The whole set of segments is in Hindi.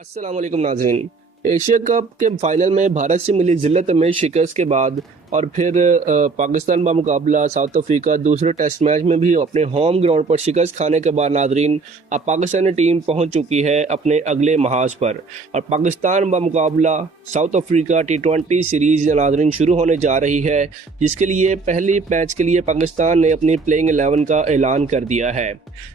अस्सलाम वालेकुम नाज़रीन। एशिया कप के फाइनल में भारत से मिली जिल्लत में शिकस्त के बाद और फिर पाकिस्तान का मुकाबला साउथ अफ्रीका दूसरे टेस्ट मैच में भी अपने होम ग्राउंड पर शिकस्त खाने के बाद नाज़रीन अब पाकिस्तानी टीम पहुंच चुकी है अपने अगले महाज पर। और पाकिस्तान का मुकाबला साउथ अफ्रीका T20 सीरीज़ नाज़रीन शुरू होने जा रही है, जिसके लिए पहले मैच के लिए पाकिस्तान ने अपनी प्लेइंग 11 का ऐलान कर दिया है।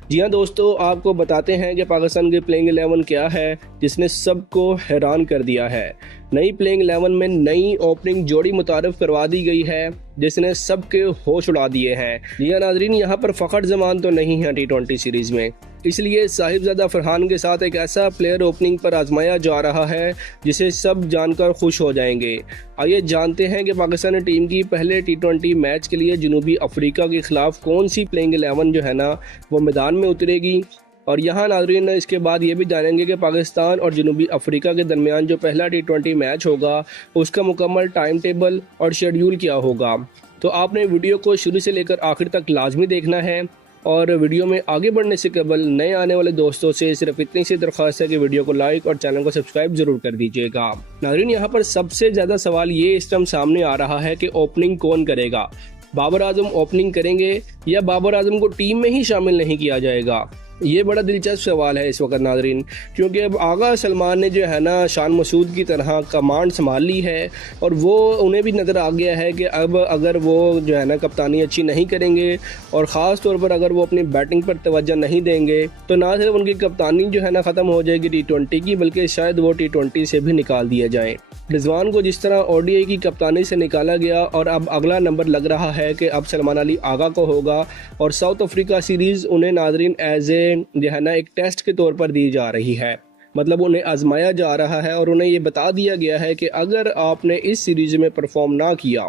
जी हाँ दोस्तों, आपको बताते हैं कि पाकिस्तान की प्लेइंग 11 क्या है जिसने सबको हैरान कर दिया है। नई प्लेइंग 11 में नई ओपनिंग जोड़ी मुतारफ करवा दी गई है जिसने सबके होश उड़ा दिए हैं। जी हाँ नाजरीन, यहाँ पर फ़खर जमान तो नहीं है T20 सीरीज़ में, इसलिए साहिबजादा फरहान के साथ एक ऐसा प्लेयर ओपनिंग पर आजमाया जा रहा है जिसे सब जानकर खुश हो जाएंगे। आइए जानते हैं कि पाकिस्तानी टीम की पहले T20 मैच के लिए जनूबी अफ्रीका के खिलाफ कौन सी प्लेइंग 11 जो है ना वो मैदान में उतरेगी। और यहाँ नाजरीन इसके बाद ये भी जानेंगे कि पाकिस्तान और जनूबी अफ्रीका के दरमियान जो पहला T20 मैच होगा उसका मुकम्मल टाइम टेबल और शेड्यूल क्या होगा। तो आपने वीडियो को शुरू से लेकर आखिर तक लाजमी देखना है। और वीडियो में आगे बढ़ने से कबल नए आने वाले दोस्तों से सिर्फ इतनी सी दरख्वास्त है कि वीडियो को लाइक और चैनल को सब्सक्राइब जरूर कर दीजिएगा। नाज़रीन, यहाँ पर सबसे ज़्यादा सवाल ये इस टाइम सामने आ रहा है कि ओपनिंग कौन करेगा। बाबर आजम ओपनिंग करेंगे या बाबर आजम को टीम में ही शामिल नहीं किया जाएगा, ये बड़ा दिलचस्प सवाल है इस वक्त नाजरीन, क्योंकि अब आगा सलमान ने जो है ना शान मसूद की तरह कमांड संभाल ली है और वो उन्हें भी नज़र आ गया है कि अब अगर वो जो है ना कप्तानी अच्छी नहीं करेंगे और ख़ास तौर पर अगर वो अपनी बैटिंग पर तवज्जो नहीं देंगे तो ना सिर्फ उनकी कप्तानी जो है ना ख़त्म हो जाएगी T20 की, बल्कि शायद वो T20 से भी निकाल दिए जाएँ। रिजवान को जिस तरह ODI की कप्तानी से निकाला गया और अब अगला नंबर लग रहा है कि अब सलमान अली आगा को होगा और साउथ अफ्रीका सीरीज़ उन्हें नाजरीन एज ए जो है ना एक टेस्ट के तौर पर दी जा रही है, मतलब उन्हें आजमाया जा रहा है और उन्हें ये बता दिया गया है कि अगर आपने इस सीरीज़ में परफॉर्म ना किया,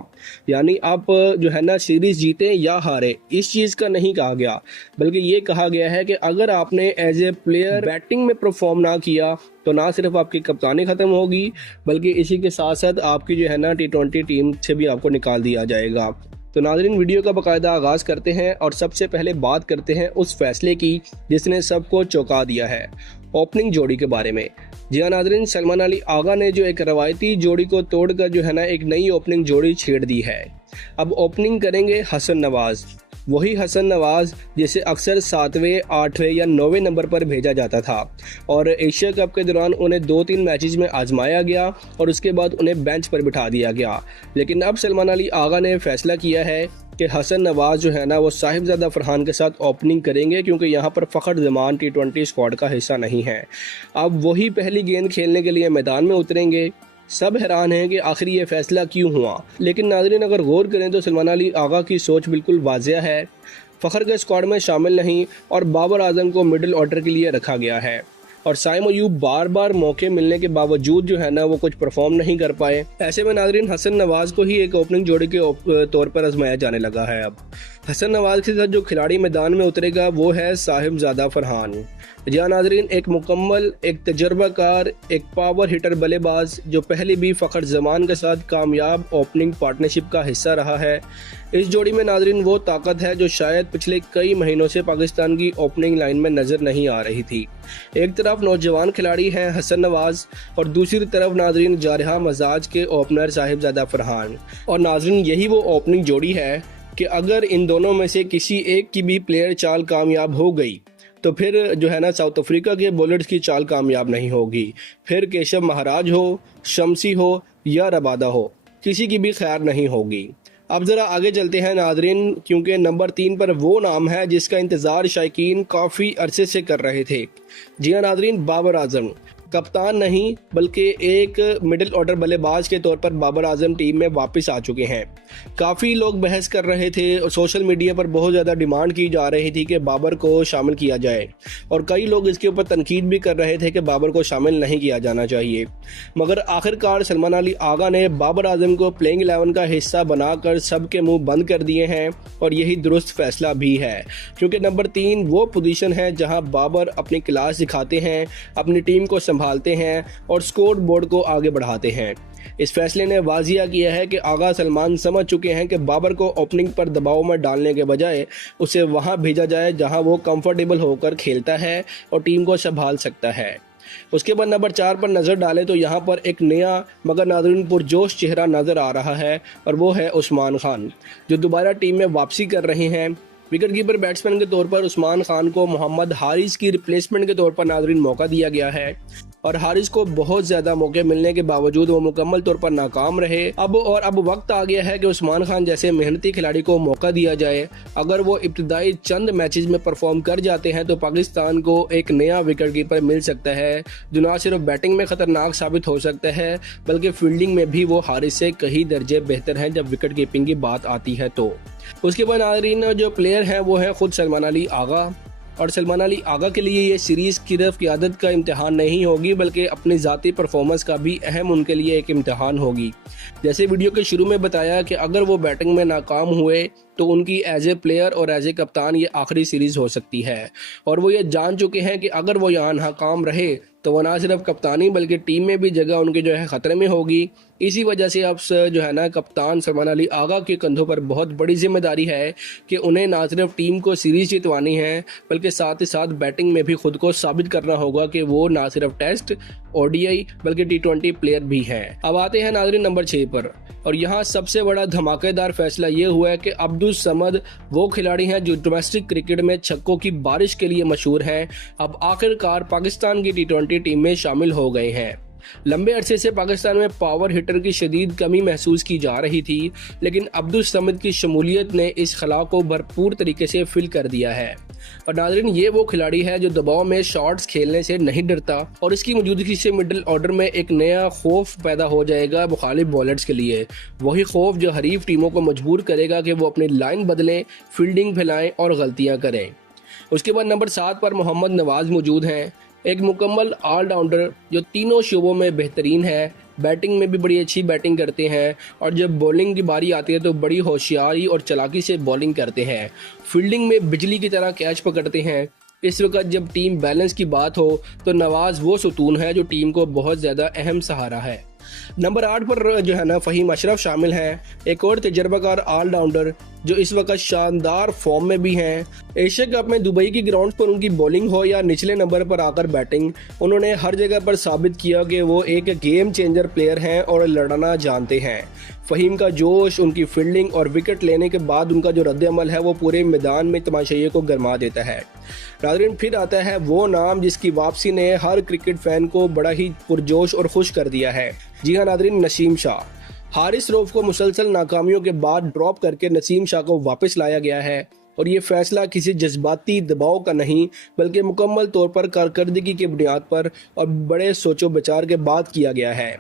यानी आप जो है ना सीरीज़ जीते या हारे, इस चीज़ का नहीं कहा गया, बल्कि ये कहा गया है कि अगर आपने एज ए प्लेयर बैटिंग में परफॉर्म ना किया तो ना सिर्फ आपकी कप्तानी ख़त्म होगी बल्कि इसी के साथ साथ आपकी जो है ना T20 टीम से भी आपको निकाल दिया जाएगा। तो नाज़रीन वीडियो का बाकायदा आगाज़ करते हैं और सबसे पहले बात करते हैं उस फैसले की जिसने सबको चौंका दिया है, ओपनिंग जोड़ी के बारे में। जी हाँ नाज़रीन, सलमान अली आगा ने जो एक रवायती जोड़ी को तोड़कर जो है ना एक नई ओपनिंग जोड़ी छेड़ दी है। अब ओपनिंग करेंगे हसन नवाज़, वही हसन नवाज़ जिसे अक्सर 7वें, 8वें या 9वें नंबर पर भेजा जाता था और एशिया कप के दौरान उन्हें 2-3 मैचेस में आजमाया गया और उसके बाद उन्हें बेंच पर बिठा दिया गया। लेकिन अब सलमान अली आगा ने फैसला किया है कि हसन नवाज़ जो है ना वो साहिबजादा फरहान के साथ ओपनिंग करेंगे, क्योंकि यहाँ पर फ़खर जमान T20 स्क्वाड का हिस्सा नहीं है। अब वही पहली गेंद खेलने के लिए मैदान में उतरेंगे। सब हैरान हैं कि आखिर ये फैसला क्यों हुआ, लेकिन नाज़रीन अगर गौर करें तो सलमान अली आगा की सोच बिल्कुल वाज़ेह है। फ़खर के स्क्वाड में शामिल नहीं और बाबर आजम को मिडिल ऑर्डर के लिए रखा गया है और साइम अयूब बार बार मौके मिलने के बावजूद जो है ना वो कुछ परफॉर्म नहीं कर पाए। ऐसे में नाज़रीन हसन नवाज़ को ही एक ओपनिंग जोड़ी के तौर पर आजमाया जाने लगा है। अब हसन नवाज़ के साथ जो खिलाड़ी मैदान में उतरेगा वो है साहिबजादा फरहान। जहाँ नाजरीन एक मुकम्मल, एक तजर्बाकार, एक पावर हिटर बल्लेबाज जो पहले भी फ़खर जमान के साथ कामयाब ओपनिंग पार्टनरशिप का हिस्सा रहा है। इस जोड़ी में नाजरीन वो ताकत है जो शायद पिछले कई महीनों से पाकिस्तान की ओपनिंग लाइन में नज़र नहीं आ रही थी। एक तरफ नौजवान खिलाड़ी हैं हसन नवाज़ और दूसरी तरफ नाजरीन जारहा मजाज के ओपनर साहिबजादा फरहान। और नाजरीन यही वो ओपनिंग जोड़ी है कि अगर इन दोनों में से किसी एक की भी प्लेयर चाल कामयाब हो गई तो फिर जो है ना साउथ अफ्रीका के बॉलर्स की चाल कामयाब नहीं होगी। फिर केशव महाराज हो, शमसी हो या रबादा हो, किसी की भी खैर नहीं होगी। अब ज़रा आगे चलते हैं नाजरीन, क्योंकि नंबर 3 पर वो नाम है जिसका इंतज़ार शायकीन काफ़ी अरसे से कर रहे थे। जी हाँ नाजरीन, बाबर आजम कप्तान नहीं बल्कि एक मिडिल ऑर्डर बल्लेबाज के तौर पर बाबर आजम टीम में वापस आ चुके हैं। काफ़ी लोग बहस कर रहे थे और सोशल मीडिया पर बहुत ज़्यादा डिमांड की जा रही थी कि बाबर को शामिल किया जाए और कई लोग इसके ऊपर तनकीद भी कर रहे थे कि बाबर को शामिल नहीं किया जाना चाहिए। मगर आखिरकार सलमान अली आगा ने बाबर आजम को प्लेइंग 11 का हिस्सा बनाकर सबके मुंह बंद कर दिए हैं और यही दुरुस्त फैसला भी है, क्योंकि नंबर 3 वो पोजीशन है जहां बाबर अपनी क्लास दिखाते हैं, अपनी टीम को संभालते हैं और स्कोर बोर्ड को आगे बढ़ाते हैं। इस फैसले ने वाजिया किया है कि आगा सलमान समझ चुके हैं कि बाबर को ओपनिंग पर दबाव में डालने के बजाय उसे वहां भेजा जाए जहां वो कंफर्टेबल होकर खेलता है और टीम को संभाल सकता है। उसके बाद नंबर 4 पर नज़र डालें तो यहाँ पर एक नया मगर नाज़रीन पुरजोश चेहरा नज़र आ रहा है और वो है उस्मान खान, जो दोबारा टीम में वापसी कर रहे हैं। विकेट कीपर बैट्समैन के तौर पर उस्मान खान को मोहम्मद हारिस की रिप्लेसमेंट के तौर पर नाज़रीन मौका दिया गया है और हारिस को बहुत ज़्यादा मौके मिलने के बावजूद वो मुकम्मल तौर पर नाकाम रहे। अब वक्त आ गया है कि उस्मान खान जैसे मेहनती खिलाड़ी को मौका दिया जाए। अगर वो इब्तिदाई चंद मैचेस में परफॉर्म कर जाते हैं तो पाकिस्तान को एक नया विकेट कीपर मिल सकता है, जो ना सिर्फ बैटिंग में ख़तरनाक साबित हो सकता है बल्कि फील्डिंग में भी वो हारिस से कई दर्जे बेहतर हैं जब विकेट कीपिंग की बात आती है। तो उसके बाद नाज़रीन जो प्लेयर हैं वो है ख़ुद सलमान अली आगा, और सलमान अली आगा के लिए ये सीरीज़ सिर्फ क़यादत का इम्तिहान नहीं होगी बल्कि अपनी ज़ाती परफॉर्मेंस का भी अहम उनके लिए एक इम्तिहान होगी। जैसे वीडियो के शुरू में बताया कि अगर वो बैटिंग में नाकाम हुए तो उनकी एज ए प्लेयर और एज ए कप्तान ये आखिरी सीरीज़ हो सकती है, और वो ये जान चुके हैं कि अगर वो यहाँ नाकाम रहे तो वह ना सिर्फ कप्तानी बल्कि टीम में भी जगह उनकी जो है ख़तरे में होगी। इसी वजह से अब जो है ना कप्तान सलमान अली आगा के कंधों पर बहुत बड़ी जिम्मेदारी है कि उन्हें ना सिर्फ टीम को सीरीज़ जितवानी है बल्कि साथ ही साथ बैटिंग में भी खुद को साबित करना होगा कि वो ना सिर्फ टेस्ट ओडीआई बल्कि T20 प्लेयर भी हैं। अब आते हैं नाज़रीन नंबर 6 पर, और यहाँ सबसे बड़ा धमाकेदार फैसला ये हुआ है कि अब्दुल समद वो खिलाड़ी हैं जो डोमेस्टिक क्रिकेट में छक्कों की बारिश के लिए मशहूर हैं, अब आखिरकार पाकिस्तान की T20 टीम में शामिल हो गए हैं। लंबे अरसे से पाकिस्तान में पावर हिटर की शदीद कमी महसूस की जा रही थी, लेकिन अब्दुल समद की शमूलियत ने इस खला को भरपूर तरीके से फिल कर दिया है। और नाज़रीन ये वो खिलाड़ी है जो दबाव में शॉट्स खेलने से नहीं डरता, और इसकी मौजूदगी से मिडिल ऑर्डर में एक नया खौफ पैदा हो जाएगा मुखालिफ बॉलर्स के लिए, वही खौफ जो हरीफ टीमों को मजबूर करेगा कि वो अपनी लाइन बदलें, फील्डिंग फैलाएं और गलतियां करें। उसके बाद नंबर 7 पर मोहम्मद नवाज मौजूद हैं, एक मुकम्मल ऑलराउंडर जो तीनों शोबों में बेहतरीन है। बैटिंग में भी बड़ी अच्छी बैटिंग करते हैं और जब बॉलिंग की बारी आती है तो बड़ी होशियारी और चालाकी से बॉलिंग करते हैं। फील्डिंग में बिजली की तरह कैच पकड़ते हैं। इस वक्त जब टीम बैलेंस की बात हो तो नवाज वो सुतून है जो टीम को बहुत ज़्यादा अहम सहारा है। नंबर 8 पर जो है ना फ़हीम अशरफ शामिल हैं, एक और तजर्बाकार ऑलराउंडर जो इस वक्त शानदार फॉर्म में भी हैं। एशिया कप में दुबई की ग्राउंड पर उनकी बॉलिंग हो या निचले नंबर पर आकर बैटिंग, उन्होंने हर जगह पर साबित किया कि वो एक गेम चेंजर प्लेयर हैं और लड़ना जानते हैं। फ़हीम का जोश, उनकी फील्डिंग और विकेट लेने के बाद उनका जो रद्द अमल है वो पूरे मैदान में तमाशाइये को गरमा देता है। नाज़रीन फिर आता है वो नाम जिसकी वापसी ने हर क्रिकेट फैन को बड़ा ही पुरजोश और खुश कर दिया है। जी हाँ नाज़रीन, नसीम शाह। हारिस रऊफ को मुसलसल नाकामियों के बाद ड्रॉप करके नसीम शाह को वापस लाया गया है, और ये फैसला किसी जज्बाती दबाव का नहीं बल्कि मुकम्मल तौर पर कारकर्दगी की बुनियाद पर और बड़े सोचो विचार के बाद किया गया है।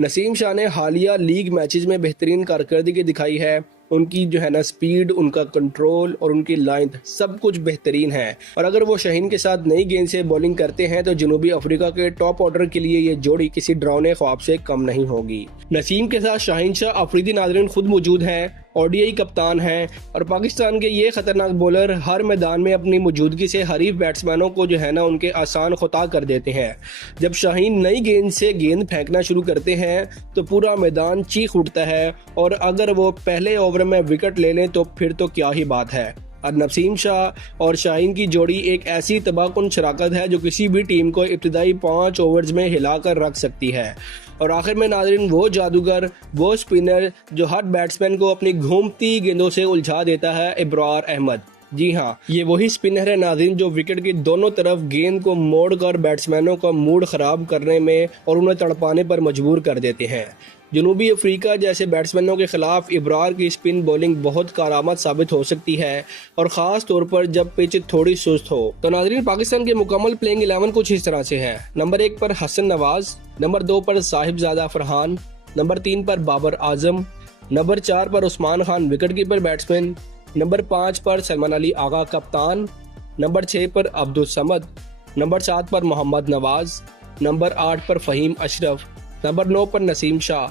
नसीम शाह ने हालिया लीग मैचेस में बेहतरीन कारकर्दगी दिखाई है। उनकी जो है ना स्पीड, उनका कंट्रोल और उनकी लाइन सब कुछ बेहतरीन है, और अगर वो शाहीन के साथ नई गेंद से बॉलिंग करते हैं तो जनूबी अफ्रीका के टॉप ऑर्डर के लिए ये जोड़ी किसी डरावने ख्वाब से कम नहीं होगी। नसीम के साथ शाहीन शाह अफरीदी नाज़रीन खुद मौजूद हैं, ओडीआई कप्तान हैं, और पाकिस्तान के ये खतरनाक बॉलर हर मैदान में अपनी मौजूदगी से हरीफ बैट्समैनों को जो है ना उनके आसान खुता कर देते हैं। जब शाहीन नई गेंद से गेंद फेंकना शुरू करते हैं तो पूरा मैदान चीख उठता है, और अगर वो पहले ओवर में विकेट ले लें तो फिर तो क्या ही बात है। और नसीम शाह और शाहीन की जोड़ी एक ऐसी तबाहकुन शराकत है जो किसी भी टीम को इब्तिदाई 5 ओवर्स में हिलाकर रख सकती है। और आखिर में नाज़रीन वो जादूगर, वो स्पिनर जो हर बैट्समैन को अपनी घूमती गेंदों से उलझा देता है, इब्रार अहमद। जी हाँ, ये वही स्पिनर है नाज़रीन जो विकेट की दोनों तरफ गेंद को मोड़कर बैट्समैनों का मूड ख़राब करने में और उन्हें तड़पाने पर मजबूर कर देते हैं। जनूबी अफ्रीका जैसे बैट्समैनों के खिलाफ इब्रार की स्पिन बॉलिंग बहुत कारआमद साबित हो सकती है, और ख़ास तौर पर जब पिच थोड़ी सुस्त हो। तो नाज़रीन पाकिस्तान के मुकम्मल प्लेइंग 11 कुछ इस तरह से है। नंबर 1 पर हसन नवाज, नंबर 2 पर साहिबजादा फरहान, नंबर 3 पर बाबर आजम, नंबर 4 पर Usman Khan wicket keeper batsman, number 5 पर सलमान अली आगा कप्तान, नंबर 6 पर अब्दुल समद, नंबर 7 पर मोहम्मद नवाज, नंबर 8 पर फ़हीम अशरफ, नंबर 9 पर नसीम शाह,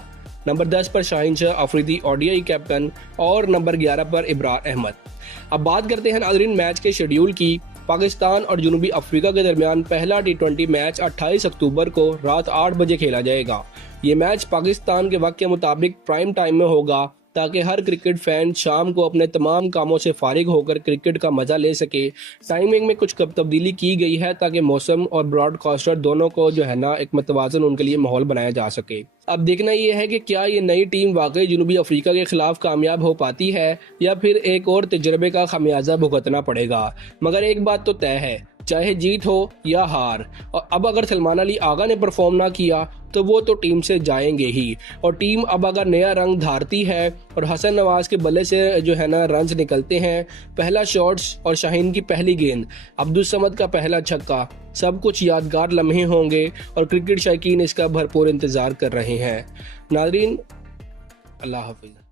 नंबर 10 पर शाहीन शाह अफरीदी ओडीआई कैप्टन, और नंबर 11 पर इब्रार अहमद। अब बात करते हैं नाज़रीन मैच के शेड्यूल की। पाकिस्तान और जनूबी अफ्रीका के दरमियान पहला T20 मैच 28 अक्टूबर को रात 8 बजे खेला जाएगा। ये मैच पाकिस्तान के वक्त के मुताबिक प्राइम टाइम में होगा, ताकि हर क्रिकेट फैन शाम को अपने तमाम कामों से फारिग होकर क्रिकेट का मज़ा ले सके। टाइमिंग में कुछ तब्दीली की गई है ताकि मौसम और ब्रॉडकास्टर दोनों को जो है ना एक मतवाजन उनके लिए माहौल बनाया जा सके। अब देखना ये है कि क्या ये नई टीम वाकई जनूबी अफ्रीका के खिलाफ कामयाब हो पाती है या फिर एक और तजर्बे का खमियाजा भुगतना पड़ेगा। मगर एक बात तो तय है, चाहे जीत हो या हार, और अब अगर सलमान अली आगा ने परफॉर्म ना किया तो वो तो टीम से जाएंगे ही। और टीम अब अगर नया रंग धारती है और हसन नवाज के बल्ले से जो है ना रन्स निकलते हैं, पहला शॉट्स और शाहीन की पहली गेंद, अब्दुल समद का पहला छक्का, सब कुछ यादगार लम्हे होंगे और क्रिकेट शौकीन इसका भरपूर इंतजार कर रहे हैं। नाज़रीन, अल्लाह हाफिज़।